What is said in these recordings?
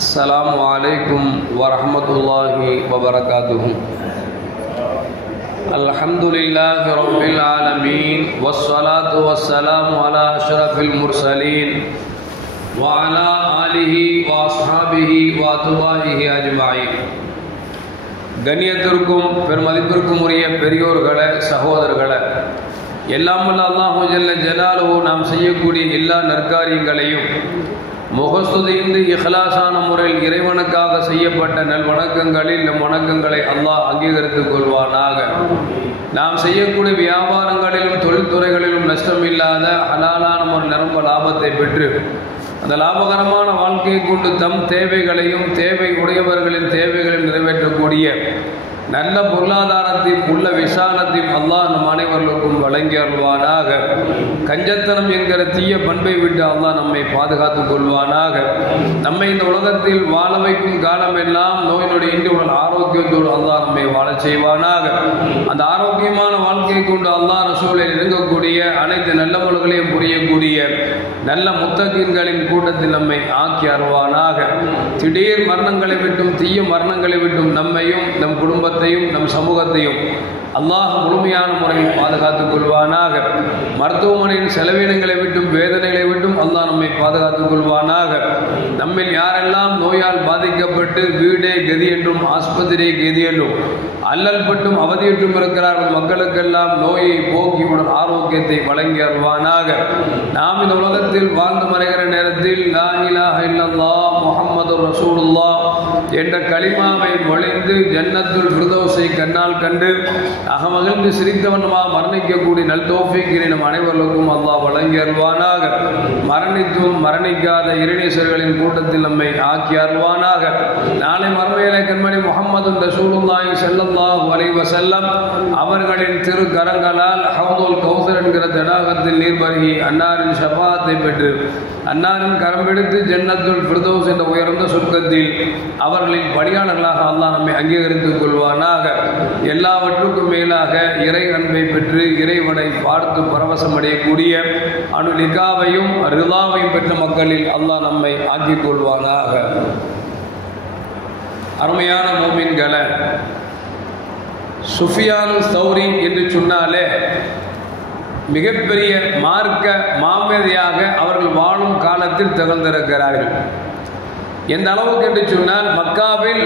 السلام عليكم ورحمة الله وبركاته. الحمد لله رب العالمين والصلاة والسلام على أشرف المرسلين وعلى آله وأصحابه وأتباعه أجمعين. கண்ணியத்திற்கும் பெருமதிப்பிற்கும் உரிய பெரியோர்களே, சகோதரர்களே, எல்லாம் வல்ல அல்லாஹு ஜல்ல ஜலாலுஹு நாம் செய்யக்கூடிய எல்லா நற்காரியங்களையும் முகஸ்துதிந்து இஹ்லாஸான முறையில் இறைவனுக்காக செய்யப்பட்ட நல்வணக்கங்களில் நம் வணக்கங்களை அல்லாஹ் அங்கீகரித்துக் கொள்வானாக. நாம் செய்யக்கூடிய வியாபாரங்களிலும் தொழில்துறைகளிலும் நஷ்டமில்லாத ஹலாலான ஒரு நிரம்ப லாபத்தை பெற்று அந்த லாபகரமான வாழ்க்கையை கொண்டு தம் தேவைகளையும் தேவை உடையவர்களின் தேவைகளையும் நிறைவேற்றக்கூடிய நல்ல பொருளாதாரத்தையும் உள்ள விசாலத்தையும் அல்லாஹ் நம் அனைவர்களுக்கும் வழங்கி அருள்வானாக. கஞ்சத்தனம் என்கிற தீய பண்பை விட்டு அல்லாஹ் நம்மை பாதுகாத்துக் கொள்வானாக. நம்மை இந்த உலகத்தில் வாழ வைக்கும் காலமெல்லாம் நோய் நொடி இன்றி உடல் ஆரோக்கியத்தோடு அல்லாஹ் நம்மை வாழச் செய்வானாக. அந்த ஆரோக்கியமான வாழ்க்கையை கொண்டு அல்லாஹ் ரசூலை நெருங்கக்கூடிய அனைத்து நல்லவர்களையும் புரியக்கூடிய நல்ல முத்தகீன்களின் கூட்டத்தில் நம்மை ஆக்கி அருள்வானாக. திடீர் மரணங்களை விட்டும் தீய மரணங்களை விட்டும் நம்மையும் நம் குடும்பத்தையும் நம் சமூகத்தையும் அல்லாஹ் முழுமையான முறையில் பாதுகாத்துக் கொள்வானாக. மருத்துவமனையின் செலவினங்களை விட்டும் வேதனைகளை விட்டும் அல்லாஹ் நம்மை பாதுகாத்துக் கொள்வானாக. நம்மில் யாரெல்லாம் நோயால் பாதிக்கப்பட்டு வீடே கதி என்றும் ஆஸ்பத்திரியை கதி என்றும் அல்லல் பட்டும் அவதியுற்றும் இருக்கிறார்கள் மக்களுக்கெல்லாம் நோயை போக்கியுடன் ஆரோக்கியத்தை வழங்கி அருள்வானாக. நாம் இந்த உலகத்தில் வாழ்ந்து மறைகிற நேரத்தில் லா இலாஹ இல்லல்லாஹ் முஹம்மதுர் ரசூலுல்லாஹ் என்ற கலிமாவை மொழிந்து ஜன்னத்துல் ஃபிர்தௌஸை கண்ணால் கண்டு அகமகிழ்ந்து சிரித்தவனமாக மரணிக்கக்கூடிய நல் தௌஃபீக்கினை நம் அனைவர்களுக்கும் அல்லாஹ் வழங்கி அருள்வானாக. மரணித்தும் மரணிக்காத இறைநேசர்களின் கூட்டத்தில் நம்மை ஆக்கி அருள்வானாக. நாளை மறுமையிலே கண்மணி முஹம்மது ரசூலுல்லாஹி ஸல்லல்லாஹு அலைஹி வஸல்லம் அவர்களின் திரு கரங்களால் ஹவ்துல் கௌசர் என்கிற தடாகத்தில் நீர் பருகி அன்னாரின் ஷஃபாஅத்தை பெற்று அன்னாரின் கரம் பிடித்து ஜன்னத்துல் ஃபிர்தௌஸ் என்ற உயர்ந்த சொர்க்கத்தில் அவர்களின் பணியாளர்களாக அல்லாஹ் நம்மை அங்கீகரித்துக் கொள்வானாக. எல்லாவற்றுக்கும் மேலாக இறை அன்பை பெற்று இறைவனை பார்த்து பரவசம் அடையக்கூடிய அனுலிகாவையும் ரிதாவையும் பெற்ற மக்களில் அல்லாஹ் நம்மை ஆக்கிக் கொள்வானாக. அருமையான மூமின்களே, சுஃபியான் சௌரி என்று சொன்னாலே மிகப்பெரிய மார்க்க மாமேதையாக அவர்கள் வாழும் காலத்தில் திகழ்ந்திருக்கிறார்கள். எந்த அளவுக்கு என்று சொன்னால் மக்காவில்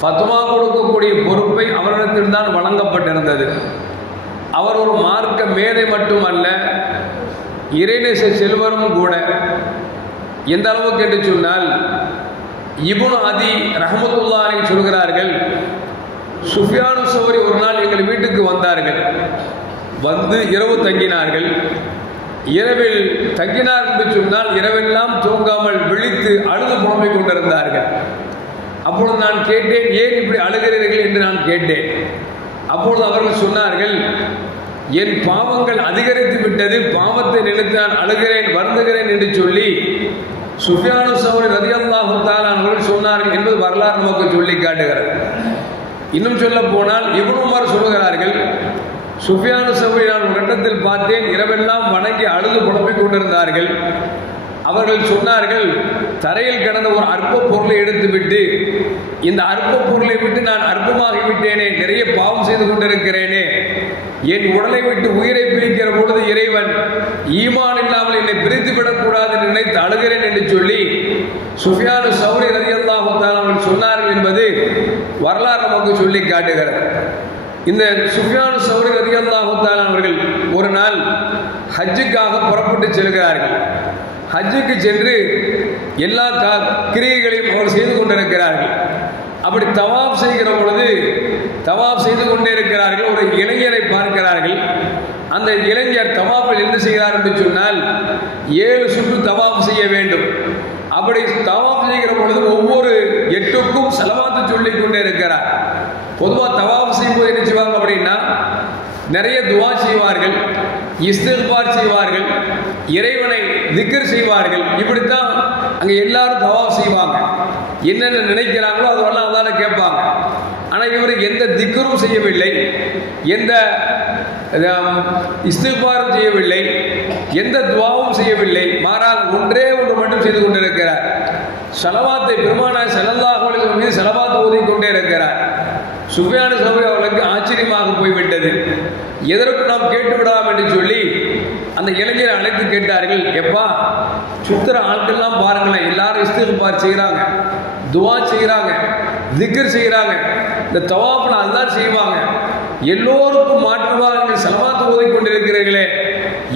ஃபத்வா கொடுக்கக்கூடிய பொறுப்பை அவரிடத்தில் தான் வழங்கப்பட்டிருந்தது. அவர் ஒரு மார்க்க மேதை மட்டுமல்ல, இறைநேச செல்வரும் கூட. எந்த அளவுக்கு என்று சொன்னால் இப்னு அதி ரஹ்மத்துல்லாஹி சொல்கிறார்கள், சுஃபியான் சௌரி ஒரு நாள் எங்கள் வீட்டுக்கு வந்தார்கள். வந்து இரவு தங்கினார்கள். இரவில் தங்கினார் என்று சொன்னால் இரவெல்லாம் தூங்காமல் விழித்து அழுது புலம்பிக் கொண்டிருந்தார்கள். அப்பொழுது நான் கேட்டேன், ஏன் இப்படி அழுகிறீர்கள் என்று நான் கேட்டேன். அப்பொழுது அவர்கள் சொன்னார்கள், என் பாவங்கள் அதிகரித்து விட்டது, பாவத்தை நினைத்து நான் அழுகிறேன் வருந்துகிறேன் என்று சொல்லி சுஃபியான் சௌரி ரலியல்லாஹு தஆலா அவர்கள் சொன்னார்கள் என்பது வரலாறு நமக்கு சொல்லி காட்டுகிறது. இன்னும் சொல்ல போனால் இப்னு உமர் சொல்கிறார்கள், சுஃபியான் சௌரி நான் ஒரு கட்டத்தில் பார்த்தேன், இரவெல்லாம் வணங்கி அழுது புலம்பிக் கொண்டிருந்தார்கள். அவர்கள் சொன்னார்கள், தரையில் கிடந்த ஒரு அற்ப பொருளை எடுத்துவிட்டு இந்த அற்ப பொருளை விட்டு நான் அற்பமாகிவிட்டேனே, நிறைய பாவம் செய்து கொண்டிருக்கிறேனே, என் உடலை விட்டு உயிரை பிரிக்கிற பொழுது இறைவன் ஈமான் இல்லாமல் என்னை பிரித்து விடக்கூடாது என்று நினைத்து அழுகிறேன் என்று சொல்லி சுஃபியான் சௌரி ரலியல்லாஹு தஆலா அவர்கள் சொன்னார்கள் என்பது வரலாறு நமக்கு சொல்லி காட்டுகிறது. இந்த சுஃபியான் சௌரி ரலியல்லாஹு தஆலா அவர்கள் ஒரு நாள் ஹஜ்ஜுக்காக புறப்பட்டு செல்கிறார்கள். ஹஜ்ஜுக்கு சென்று எல்லா கிரியைகளையும் அவர் செய்து கொண்டிருக்கிறார்கள். அப்படி தவாப் செய்கிற பொழுது தவாப் செய்து கொண்டே இருக்கிறார்கள். ஒரு இளைஞரை பார்க்கிறார்கள். அந்த இளைஞர் தவாப்பில் என்ன செய்கிறார் என்று சொன்னால் 7 சுற்று தவாப் செய்ய வேண்டும். அப்படி தவாப் செய்கிற பொழுது ஒவ்வொரு 8க்கும் ஸலவாத்து சொல்லிக் கொண்டே இருக்கிறார். பொதுவாக தவாப் செய்யும்போது என்ன செய்வாங்க அப்படின்னா நிறைய துவா செய்வார்கள், இஸ்திக்பார் செய்வார்கள், இறைவனை திக்ர் செய்வார்கள். இப்படித்தான் அங்கே எல்லாரும் தவாப் செய்வாங்க. என்னென்ன நினைக்கிறாங்களோ அதெல்லாம் அல்லாஹ் கேட்பாங்க. ஆனால் இவர் எந்த திக்ரும் செய்யவில்லை, எந்த இஸ்திக்பாரும் செய்யவில்லை, எந்த துவாவும் செய்யவில்லை. மாறாக ஒன்றே ஒன்று மட்டும் செய்து கொண்டிருக்கிறார். ஸலவாத்தை பெருமானார் ஸல்லல்லாஹு அலைஹி வஸல்லம் மீது ஸலவாத் ஓதிக்கொண்டே இருக்கிறார். சுஃபியான் சௌரி அவர்களுக்கு ஆச்சரியமாக போய்விட்டது. எதற்கு நாம் கேட்டு விடலாம் என்று சொல்லி அந்த இளைஞரை அழைத்து கேட்டார்கள். எப்பா, சுத்திர ஆட்கள்லாம் பாருங்களேன், எல்லாரும் இஸ்திக்பார் செய்கிறாங்க, துவா செய்கிறாங்க, திக்ர் செய்கிறாங்க, இந்த தவாஃப்ல அதுதான் செய்வாங்க, எல்லோருக்கும் மாற்றமாக நீங்கள் ஸலவாத் ஓதிக்கொண்டிருக்கிறீர்களே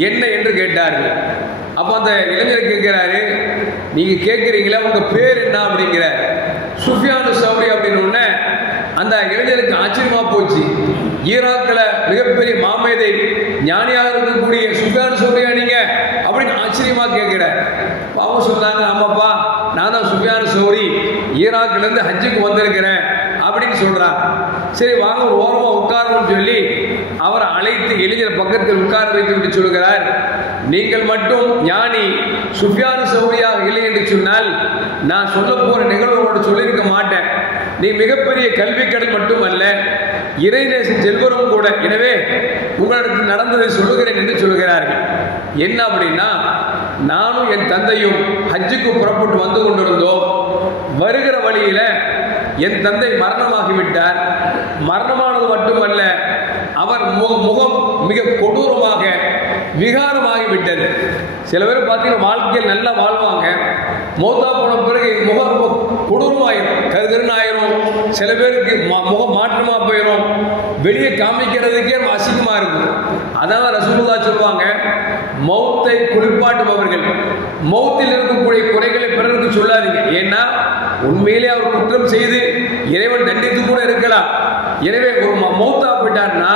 என்ன என்று கேட்டார்கள். அப்போ அந்த இளைஞர் கேட்கிறாரு, நீங்க கேட்குறீங்களா உங்க பேர் என்ன அப்படிங்கிற. சுஃபியான் சௌரி அப்படின்னு ஒன்று அந்த இளைஞருக்கு ஆச்சரியமா போச்சு. ஈராக்கில் மிகப்பெரிய மாமேதை ஞானியாக இருக்கக்கூடிய சுஃபியான் சௌரியா நீங்க அப்படின்னு ஆச்சரியமா கேட்கிறார். அவங்க சொன்னாங்க, ஆமாப்பா நான் தான் சுஃபியான் சௌரி, ஈராக்கிலேருந்து ஹஜ்ஜுக்கு வந்திருக்கிறேன் அப்படின்னு சொல்றாங்க. சரி வாங்க ஒரு ஓரமா உட்காரணும்னு சொல்லி அவரை அழைத்து இளைஞர் பக்கத்தில் உட்கார வைத்து விட்டு சொல்கிறார், நீங்கள் மட்டும் ஞானி சுஃபியான் சௌரியாக இல்லை என்று சொன்னால் நான் சொல்ல போற நிகழ்வோடு சொல்லியிருக்க மாட்டேன். நீ மிகப்பெரிய கல்வி கடல் மட்டுமல்ல, இறைநேச செல்வரும் கூட. எனவே உங்களுக்கு நடந்ததை சொல்லுகிறேன் என்று சொல்கிறார்கள். என்ன அப்படின்னா, நானும் என் தந்தையும் ஹஜ்ஜுக்கு புறப்பட்டு வந்து கொண்டிருந்தோம். வருகிற வழியில என் தந்தை மரணமாகிவிட்டார். மரணமானது மட்டுமல்ல, அவர் முகம் மிக கொடூரமாக விகாரமாகிவிட்டது. சில பேர் பார்த்தீங்கன்னா வாழ்க்கையில் நல்லா வாழ்வாங்க, மௌத்தா போன பிறகு முகம் கொடூரமாயிரும், கருகருன்னு ஆயிரும். சில பேருக்கு முகம் மாற்றமா போயிடும், வெளியே காமிக்கிறதுக்கே அசிங்கமா இருக்கும். அதான் ரசூலுல்லாஹ் சொல்லுவாங்க, மௌத்தை குளிப்பாட்டுபவர்கள் மௌத்தில் இருக்கக்கூடிய குறைகளை பிறருக்கு சொல்லாதீங்க. ஏன்னா உண்மையிலே அவர் குற்றம் செய்து இறைவன் தண்டித்து கூட இருக்கலாம். எனவே ஒரு மௌத்தா போயிட்டார்னா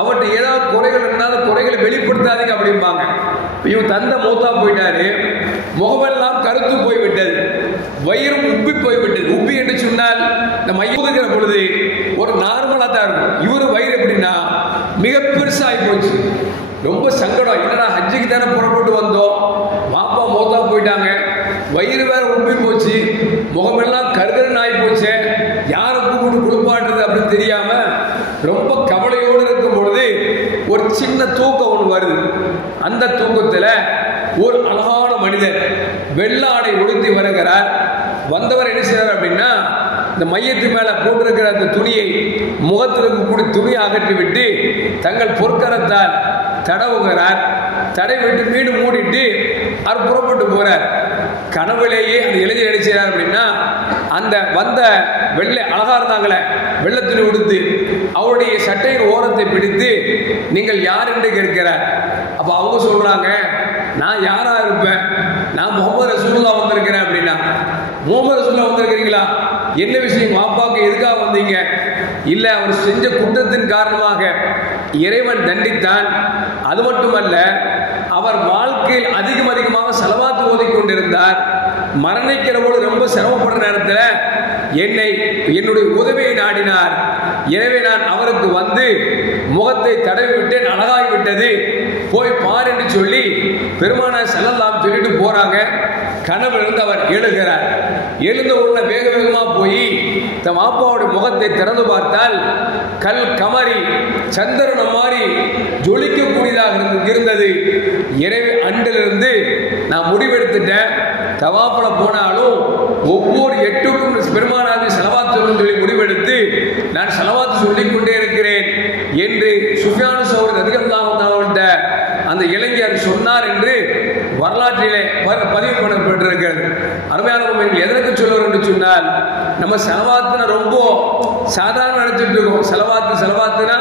அவர்கிட்ட ஏதாவது குறைகள் இருந்தாலும் குறைகளை வெளிப்படுத்தாதீங்க அப்படிம்பாங்க. இவன் தந்தை மௌத்தா போயிட்டாரு, முகமெல்லாம் கருத்து போய்விட்டது, வயிறும் உப்பி போய்விட்டது. உப்பி என்று சொன்னால் இந்த மையுகிற பொழுது ஒரு நார்மலா தான் இருக்கும். இவரு வயிறு எப்படின்னா மிக பெருசாகி போச்சு. ரொம்ப சங்கடம். என்னடா ஹஜ்ஜுக்கு தானே புறப்பட்டு வந்தோம், மாப்பா மௌத்தா போயிட்டாங்க, வயிறு வேற உப்பி போச்சு, முகமெல்லாம் கருகருன்னு ஆகி போச்சு, யாரை கூப்பிட்டு குளிப்பாடுறது அப்படின்னு தெரியாம ரொம்ப கவலையோடு இருக்கும் பொழுது ஒரு சின்ன தூக்கம் ஒன்று வருது. அந்த தூக்கத்தில் ஒரு அழகான மனிதர் வெள்ளாடை உடுத்தி வருகிறார். வந்தவர் என்ன செய்றார் அப்படின்னா, இந்த மையத்து மேல போட்டிருக்கிற அந்த துணியை, முகத்தில் இருக்கக்கூடிய துணியை அகற்றிவிட்டு தங்கள் பொற்கரத்தால் தடவுகிறார். தடவிட்டு மீண்டும் மூடிட்டு அவர் புறப்பட்டு போறார். கனவுலேயே அந்த இளைஞர் என்ன செய்றார் அப்படின்னா, அந்த வந்த வெள்ளை அழகா இருந்தாங்களே வெள்ளத்தில் உடுத்து அவருடைய சட்டையின் ஓரத்தை பிடித்து நீங்கள் யார் என்று கேட்கிறார். அப்ப அவங்க சொல்றாங்க, நான் யாரா இருப்பேன், நான் முகமது ரசூலுல்லாஹ் வந்திருக்கிறேன் அப்படின்னா. முகமது ரசூலுல்லாஹ் வந்திருக்கிறீங்களா, என்ன விஷயம், வாப்பாவுக்கு எதுக்காக வந்தீங்க? இல்லை, அவர் செஞ்ச குற்றத்தின் காரணமாக இறைவன் தண்டித்தான். அது மட்டுமல்ல, அவர் வாழ்க்கையில் அதிகமாக ஸலவாத் ஓதிக்கொண்டிருந்தார். மரணிக்கிற போது ரொம்ப சிரமப்படுற நேரத்தில் என்னுடைய உதவியை நாடினார். எனவே நான் அவருக்கு வந்து முகத்தை தடவி விட்டேன், அழகாகிவிட்டது, போய் பார் என்று சொல்லி பெருமானார் ஸல்லல்லாஹு சொல்லிட்டு போறாங்க. கனவிலிருந்து அவர் எழுகிறார். எழுந்த உடனே வேக வேகமாக போய் தம் வாப்பாவுடைய முகத்தை திறந்து பார்த்தால் கல் கமரி, சந்திரன் மாதிரி ஜொலிக்கக்கூடியதாக இருந்தது. எனவே அன்றிலிருந்து நான் முடிவெடுத்துட்டேன், தவாஃப்ல போனாலும் ஒவ்வொரு 8க்கும் பெருமானாருக்கு ஸலவாத் சொல்லணும்னு சொல்லி முடிவெடுத்து நான் ஸலவாத் சொல்லிக் கொண்டே இருக்கிறேன் என்று சுஃபியான் சௌரி ரலியல்லாஹு தஆலா அந்த இளைஞர் சொன்னார் என்று வரலாற்றிலே பதிவு பண்ணப்பட்டிருக்கிறது. அருமையான எதற்கு சொல்லுவோம் என்று சொன்னால், நம்ம ஸலவாத்துனா ரொம்ப சாதாரண நினைச்சிட்டு இருக்கோம். ஸலவாத்துனா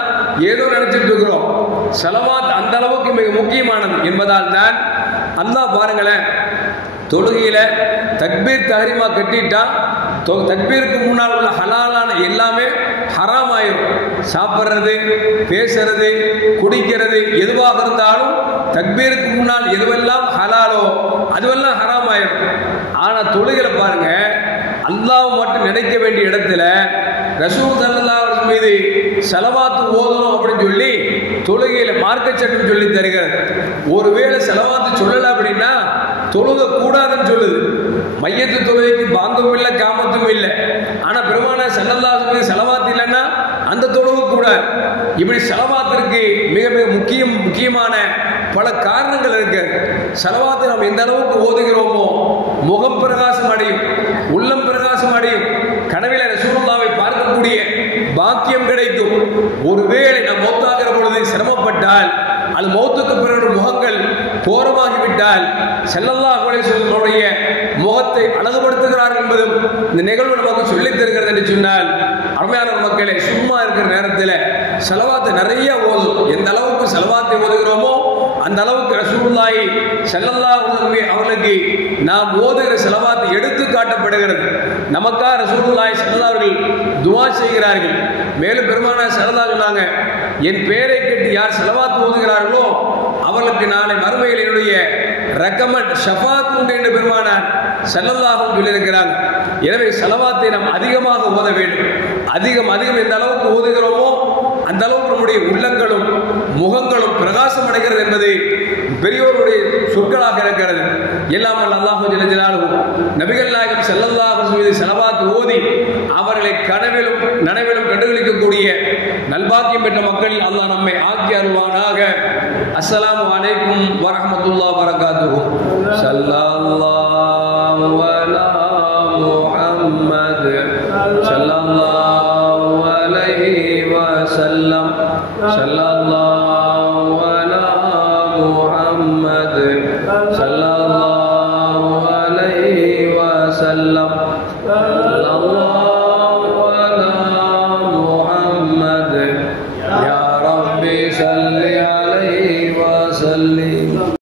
ஏதோ நினைச்சிட்டு இருக்கிறோம். ஸலவாத் அந்த அளவுக்கு மிக முக்கியமானது என்பதால் தான் அல்லாஹ் பாருங்களேன், தொழுகையில தக்பீர் தஹ்ரீமா கட்டிட்டா தக்பீருக்கு முன்னால் உள்ள ஹலாலான எல்லாமே ஹராம் ஆயிரும். சாப்பிட்றது, பேசுறது, குடிக்கிறது எதுவாக இருந்தாலும் தக்பீருக்கு முன்னால் எதுவெல்லாம் ஹலாலோ அதுவெல்லாம் ஹராம் ஆயிரும். ஆனால் தொழுகையில பாருங்க, அல்லாஹ் மட்டும் நினைக்க வேண்டிய இடத்துல ரசூல் ஸல்லல்லாஹு அலைஹி மீது ஸலவாத் ஓதணும் அப்படின்னு சொல்லி தொழுகையில மார்க்க சட்டம் சொல்லி தருகிறது. ஒருவேளை ஸலவாத் சொல்லல அப்படின்னா தொழுக கூடாதுன்னு சொல்லுது. மையத்து தொழுகைக்கு பாங்கும் இல்லை, காமத்தும் இல்லை. ஆனா பெருமானார் ஸல்லல்லாஹு அலைஹி வஸல்லம் ஸலவாத் இல்லைன்னா அந்த தொழுக கூடாது. இப்படி ஸலவாத்திற்கு மிக மிக முக்கியமான பல காரணங்கள் இருக்கு. ஸலவாத்தை நாம் எந்த அளவுக்கு ஓதுகிறோமோ முகம் பிரகாசம் அடையும். உள்ளம் பிரகாசம் அடையும், கனவில ரசூலுல்லாஹ்வை பார்க்கக்கூடிய பாக்கியம் கிடைக்கும். ஒருவேளை நாம் மௌத்தாகிற பொழுது சிரமப்பட்டால், அது மௌத்துக்கு பிறகு முகங்கள் கோரமாகிவிட்டால் ஸல்லல்லாஹு அலைஹி வஸல்லம் முகத்தை அழகுபடுத்துகிறார்கள் என்பதும் இந்த நிகழ்வு நமக்கு சொல்லித் தருகிறது என்று சொன்னால், அருமையான மக்களே, சும்மா இருக்கிற நேரத்தில் ஸலவாத்தை நிறைய ஓதும். எந்த அளவுக்கு ஸலவாத்தை ஓதுகிறோமோ அந்த அளவுக்கு ரசூலுல்லாஹி ஸல்லல்லாஹு அலைஹி அவர்களுக்கு நாம் ஓதுகிற ஸலவாத்தை எடுத்து காட்டப்படுகிறது. நமக்காக ரசூலுல்லாஹி ஸல்லல்லாஹு அவர்கள் துஆ செய்கிறார்கள். மேலும் பெருமானார் ஸல்லல்லாஹு சொன்னாங்க, என் பெயரை கேட்டு யார் ஸலவாத் ஓதுகிறார்களோ அவர்களுக்கு நாளை மறுமையில் என்னுடைய ரெக்கமெண்ட் ஷஃபாத் உண்டு என்று பெருமானார் ஸல்லல்லாஹு சொல்லியிருக்கிறாங்க. எனவே ஸலவாத்தை நாம் அதிகமாக ஓத வேண்டும். அதிகம் எந்த அளவுக்கு ஓதுகிறோமோ அந்த அளவுக்கு நம்முடைய உள்ளங்களும் முகங்களும் பிரகாசம் அடைகிறது என்பது பெரியோருடைய சொற்களாக இருக்கிறது. எல்லாம் அல்லாஹ் ஜல்ல ஜலாலுஹு நபிகள் நாயகம் ஸல்லல்லாஹு அலைஹி வஸல்லம் ஸலவாத் ஓதி அவர்களை கனவிலும் நனவிலும் கண்டுகளிக்கக்கூடிய நல்பாக்கியம் பெற்ற மக்களில் அல்லாஹ் நம்மை ஆக்கி அருள்வானாக. அஸ்ஸலாமு அலைக்கும் வரஹ்மத்துல்லாஹி வபரகாத்துஹு. ஸல்லல்லாஹு அலா முஹம்மத் ஸல்லல்லாஹு அலைஹி வஸல்லம். ஸல்லல்லாஹு அலா முஹம்மத் ஸல்லல்லாஹு அலைஹி வஸல்லம். ஸல்லல்லாஹு